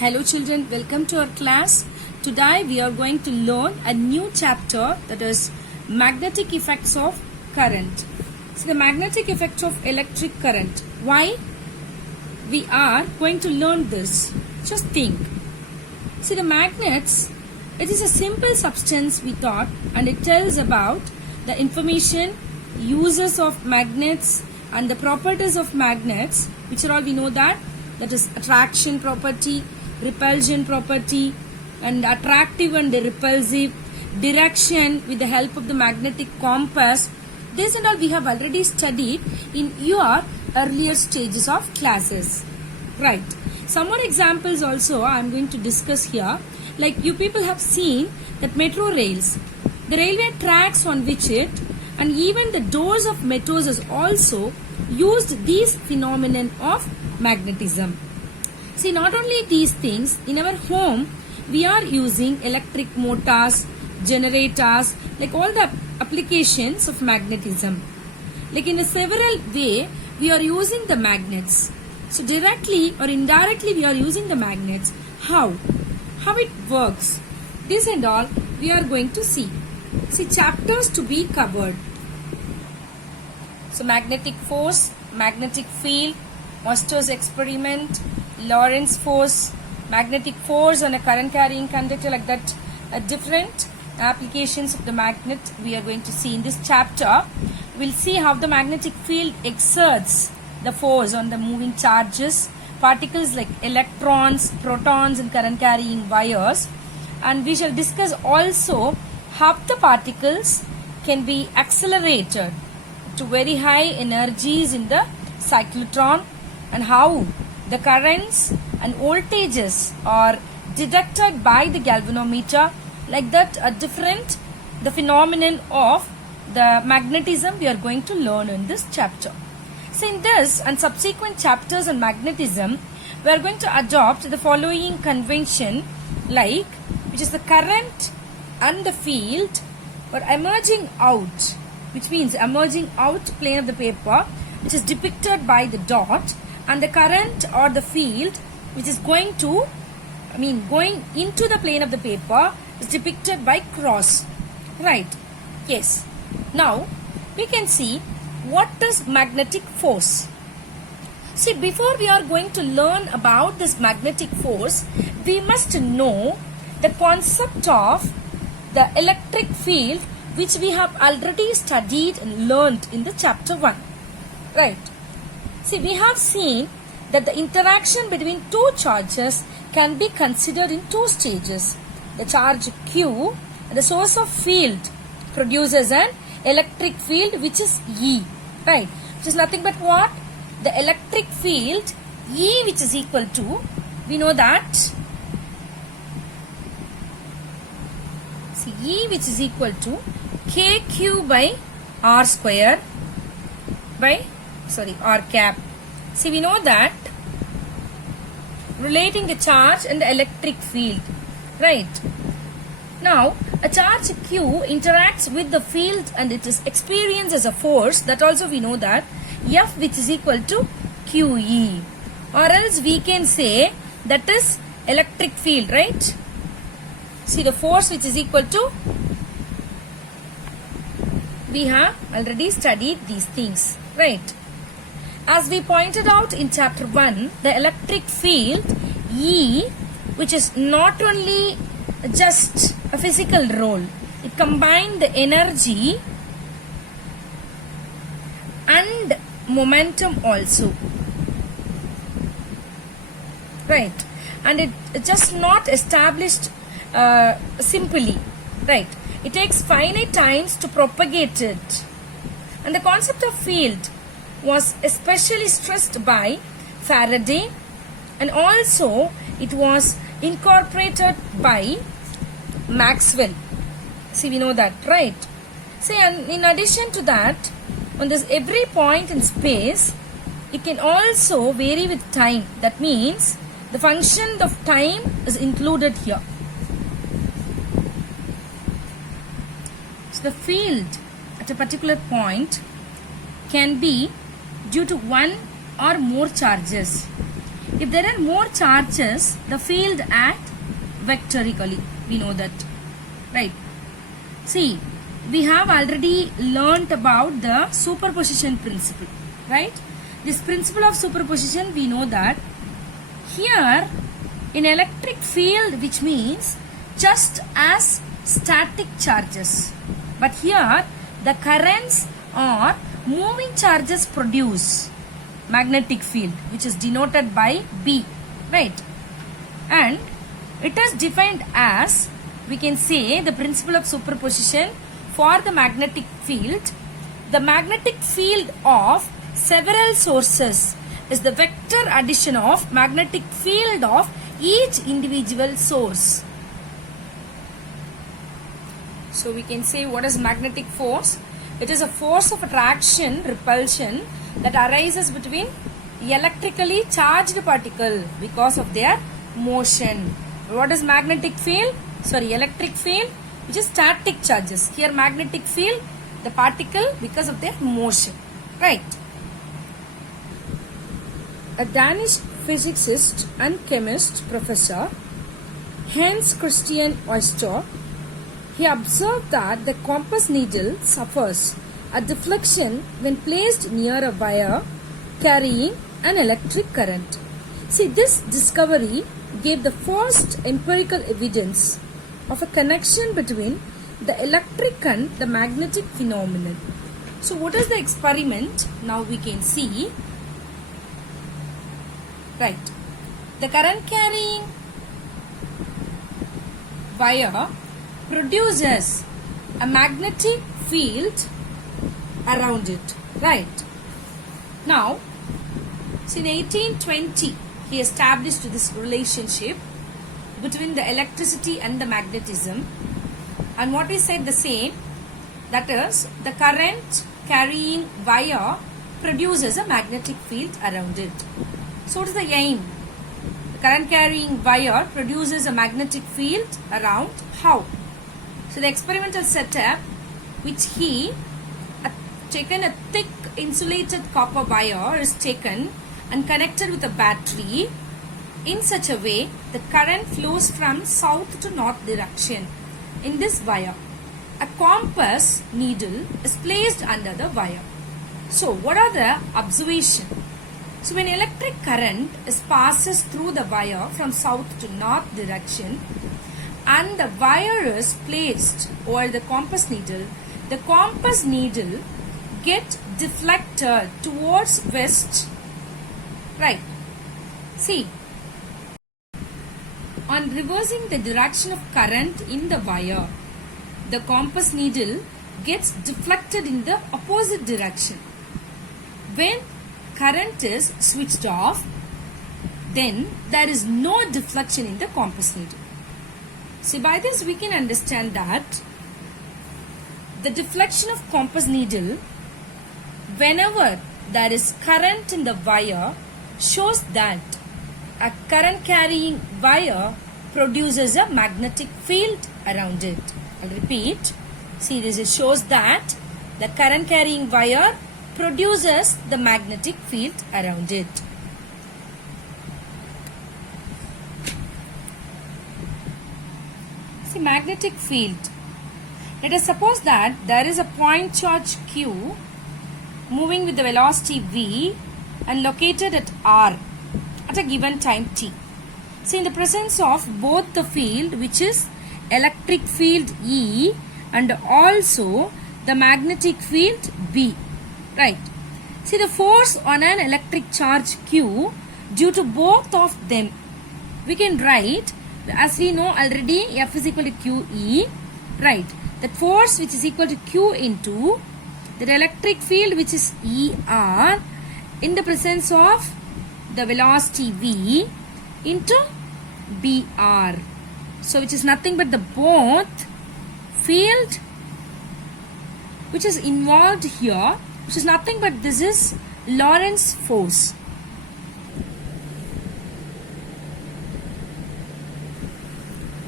Hello children, welcome to our class. Today we are going to learn a new chapter, that is magnetic effects of current. So the magnetic effect of electric current. Why we are going to learn this? Just think. See, the magnets, it is a simple substance we thought, and it tells about the information, uses of magnets and the properties of magnets, which are all we know that is attraction property, repulsion property, and attractive and repulsive, direction with the help of the magnetic compass. This and all we have already studied in your earlier stages of classes. Right. Some more examples also I am going to discuss here. Like you people have seen that metro rails, the railway tracks on which it, and even the doors of metros has also used these phenomenon of magnetism. See, not only these things, in our home, we are using electric motors, generators, like all the applications of magnetism. Like in a several way, we are using the magnets. So directly or indirectly, we are using the magnets. How? How it works? This and all we are going to see. See, chapters to be covered. So magnetic force, magnetic field, Mostov's experiment, Lorentz force, magnetic force on a current carrying conductor, like that, different applications of the magnet we are going to see in this chapter. We'll see how the magnetic field exerts the force on the moving charges, particles like electrons, protons and current carrying wires, and we shall discuss also how the particles can be accelerated to very high energies in the cyclotron, and how the currents and voltages are detected by the galvanometer, like that the phenomenon of the magnetism we are going to learn in this chapter. So in this and subsequent chapters on magnetism, we are going to adopt the following convention, like which is the current and the field are emerging out, which means emerging out plane of the paper, which is depicted by the dot, and the current or the field which is going into the plane of the paper is depicted by cross. Right? Yes. Now we can see what is magnetic force. See, before we are going to learn about this magnetic force, we must know the concept of the electric field, which we have already studied and learned in the chapter 1. Right? See, we have seen that the interaction between two charges can be considered in two stages. The charge Q and the source of field produces an electric field, which is E. Right? Which is nothing but what? The electric field E, which is equal to, we know that, see, E which is equal to KQ by R square by, R cap. See, we know that relating the charge and the electric field. Right? Now, a charge Q interacts with the field and it is experienced as a force. That also we know that F, which is equal to QE. Or else we can say that is electric field, right? See, the force which is equal to, we have already studied these things, right? As we pointed out in chapter 1, the electric field E, which is not only just a physical role, it combines the energy and momentum also. Right? And it just not established simply. Right? It takes finite times to propagate it. And the concept of field was especially stressed by Faraday, and also it was incorporated by Maxwell. See, we know that, right? See, and in addition to that, on this every point in space, it can also vary with time. That means the function of time is included here. So the field at a particular point can be due to one or more charges. If there are more charges, the field act vectorically. We know that, right? See, we have already learnt about the superposition principle, right? This principle of superposition, we know that here in electric field, which means just as static charges, but here the currents or moving charges produce magnetic field, which is denoted by B, right? And it is defined as, we can say, the principle of superposition for the magnetic field. The magnetic field of several sources is the vector addition of magnetic field of each individual source. So we can say, what is magnetic force? It is a force of attraction, repulsion that arises between electrically charged particles because of their motion. What is magnetic field? Sorry, electric field, which is static charges. Here magnetic field, the particle because of their motion, right? A Danish physicist and chemist, Professor Hans Christian Ørsted, he observed that the compass needle suffers a deflection when placed near a wire carrying an electric current. See, this discovery gave the first empirical evidence of a connection between the electric and the magnetic phenomenon. So, what is the experiment? Now we can see. Right. The current carrying wire produces a magnetic field around it. Right. Now, in 1820, he established this relationship between the electricity and the magnetism. And what he said the same, that is, the current carrying wire produces a magnetic field around it. So what is the aim? The current carrying wire produces a magnetic field around. How? So the experimental setup, which he taken a thick insulated copper wire is taken and connected with a battery in such a way that current flows from south to north direction. In this wire, a compass needle is placed under the wire. So what are the observations? So when electric current passes through the wire from south to north direction and the wire is placed over the compass needle get deflected towards west. Right. See, on reversing the direction of current in the wire, the compass needle gets deflected in the opposite direction. When current is switched off, then there is no deflection in the compass needle. See, by this we can understand that the deflection of compass needle, whenever there is current in the wire, shows that a current carrying wire produces a magnetic field around it. I'll repeat. See, this shows that the current carrying wire produces the magnetic field around it. See, magnetic field. Let us suppose that there is a point charge Q moving with the velocity v and located at r at a given time t. See, in the presence of both the field, which is electric field E and also the magnetic field B, right? See, the force on an electric charge Q due to both of them, we can write, as we know already, F is equal to QE, right? That force which is equal to Q into the electric field which is ER in the presence of the velocity V into BR. So which is nothing but the both field which is involved here, which is nothing but this is Lorentz force.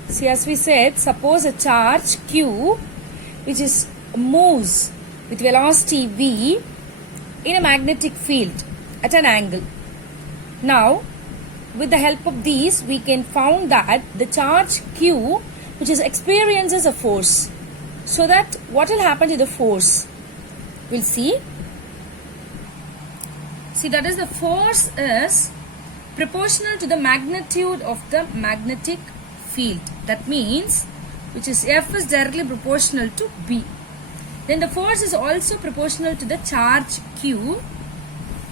See, as we said, suppose a charge Q which is moves with velocity V in a magnetic field at an angle. Now, with the help of these, we can found that the charge Q, which is experiences a force. So that what will happen to the force? We'll see. See, that is, the force is proportional to the magnitude of the magnetic field. That means, which is F is directly proportional to B. Then the force is also proportional to the charge Q.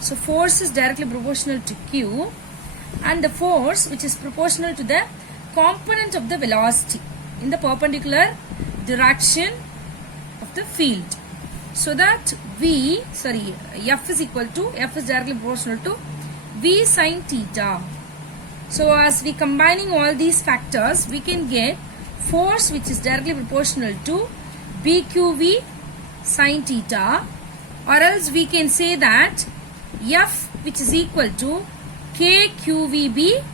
So force is directly proportional to Q, and the force which is proportional to the component of the velocity in the perpendicular direction of the field. So that F is directly proportional to V sin theta. So as we combining all these factors, we can get force which is directly proportional to BQV sin theta, or else we can say that F which is equal to KQVB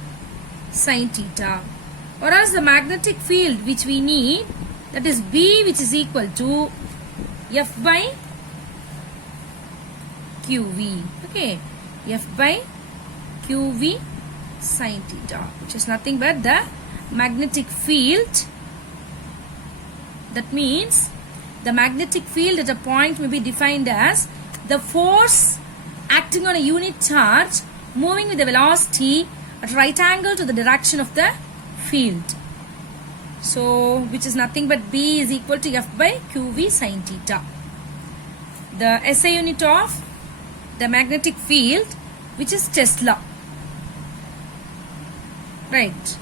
sin theta, or else the magnetic field which we need, that is B, which is equal to F by QV. Okay, F by QV sin theta, which is nothing but the magnetic field. That means the magnetic field at a point may be defined as the force acting on a unit charge moving with the velocity at right angle to the direction of the field. So, which is nothing but B is equal to F by QV sin theta. The SI unit of the magnetic field, which is Tesla. Right.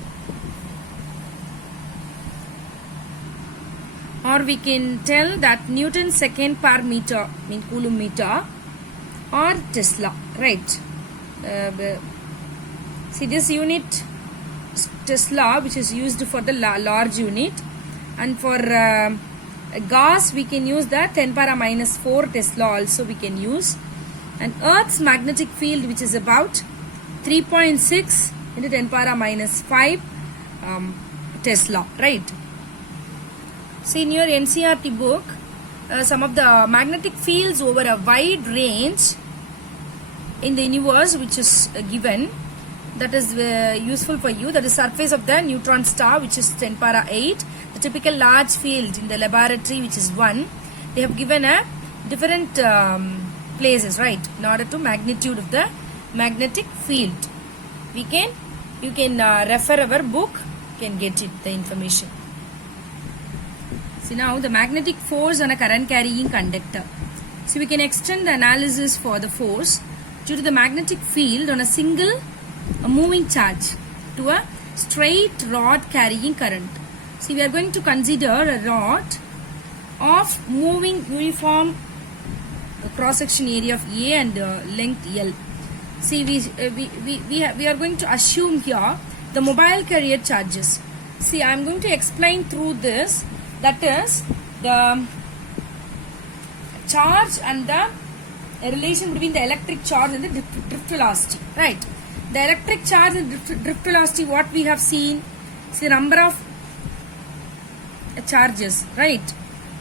Or we can tell that Newton second per meter, mean Coulomb meter, or Tesla, right? See, this unit Tesla, which is used for the large unit, and for gas we can use the 10 power minus 4 Tesla also we can use. And Earth's magnetic field, which is about 3.6 into 10 power minus 5 Tesla, right? See, in your NCERT book, some of the magnetic fields over a wide range in the universe which is given, that is useful for you. That is surface of the neutron star, which is 10 power 8. The typical large field in the laboratory, which is 1. They have given a different places, right, in order to magnitude of the magnetic field. You can refer our book, can get it, the information. See, now the magnetic force on a current carrying conductor. So we can extend the analysis for the force due to the magnetic field on a single moving charge to a straight rod carrying current. See, we are going to consider a rod of moving uniform cross-section area of A and length L. See, we are going to assume here the mobile carrier charges. See, I am going to explain through this, that is the charge and the relation between the electric charge and the drift velocity, right? The electric charge and drift velocity, what we have seen, see, number of charges, right?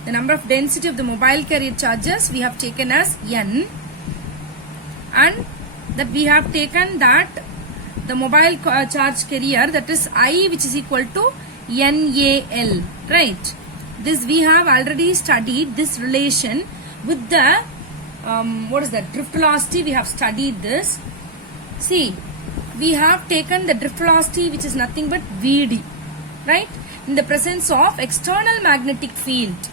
The number of density of the mobile carrier charges we have taken as N, and that we have taken that the mobile charge carrier, that is I, which is equal to NAL, right? This we have already studied this relation with the what is that, drift velocity. We have studied this. See, we have taken the drift velocity, which is nothing but VD, right, in the presence of external magnetic field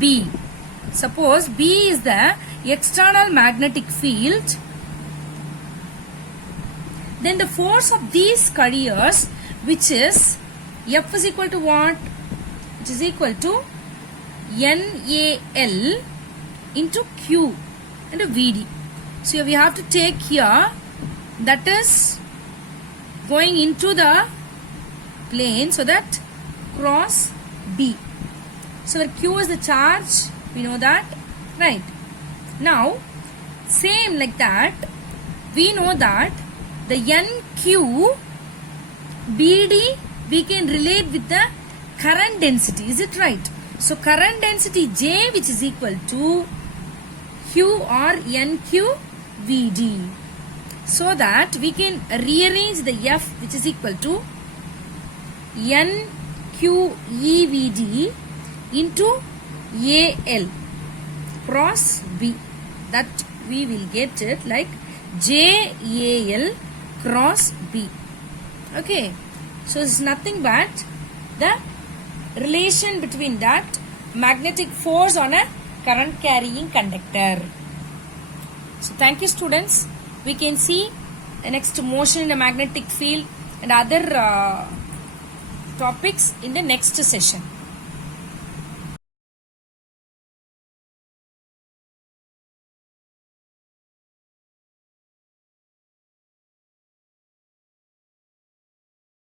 B. Suppose B is the external magnetic field, then the force of these carriers, which is F is equal to what? Which is equal to NAL into Q and a VD. So we have to take here, that is going into the plane, so that cross B. So Q is the charge, we know that, right? Now, same like that, we know that the NQ BD we can relate with the current density, is it right? So current density J, which is equal to Q or NQ VD. so that we can rearrange the F, which is equal to NQEVD into AL cross B. That we will get it like JAL cross B. Okay, so it's nothing but the relation between that magnetic force on a current carrying conductor. So thank you students. We can see the next motion in the magnetic field and other topics in the next session.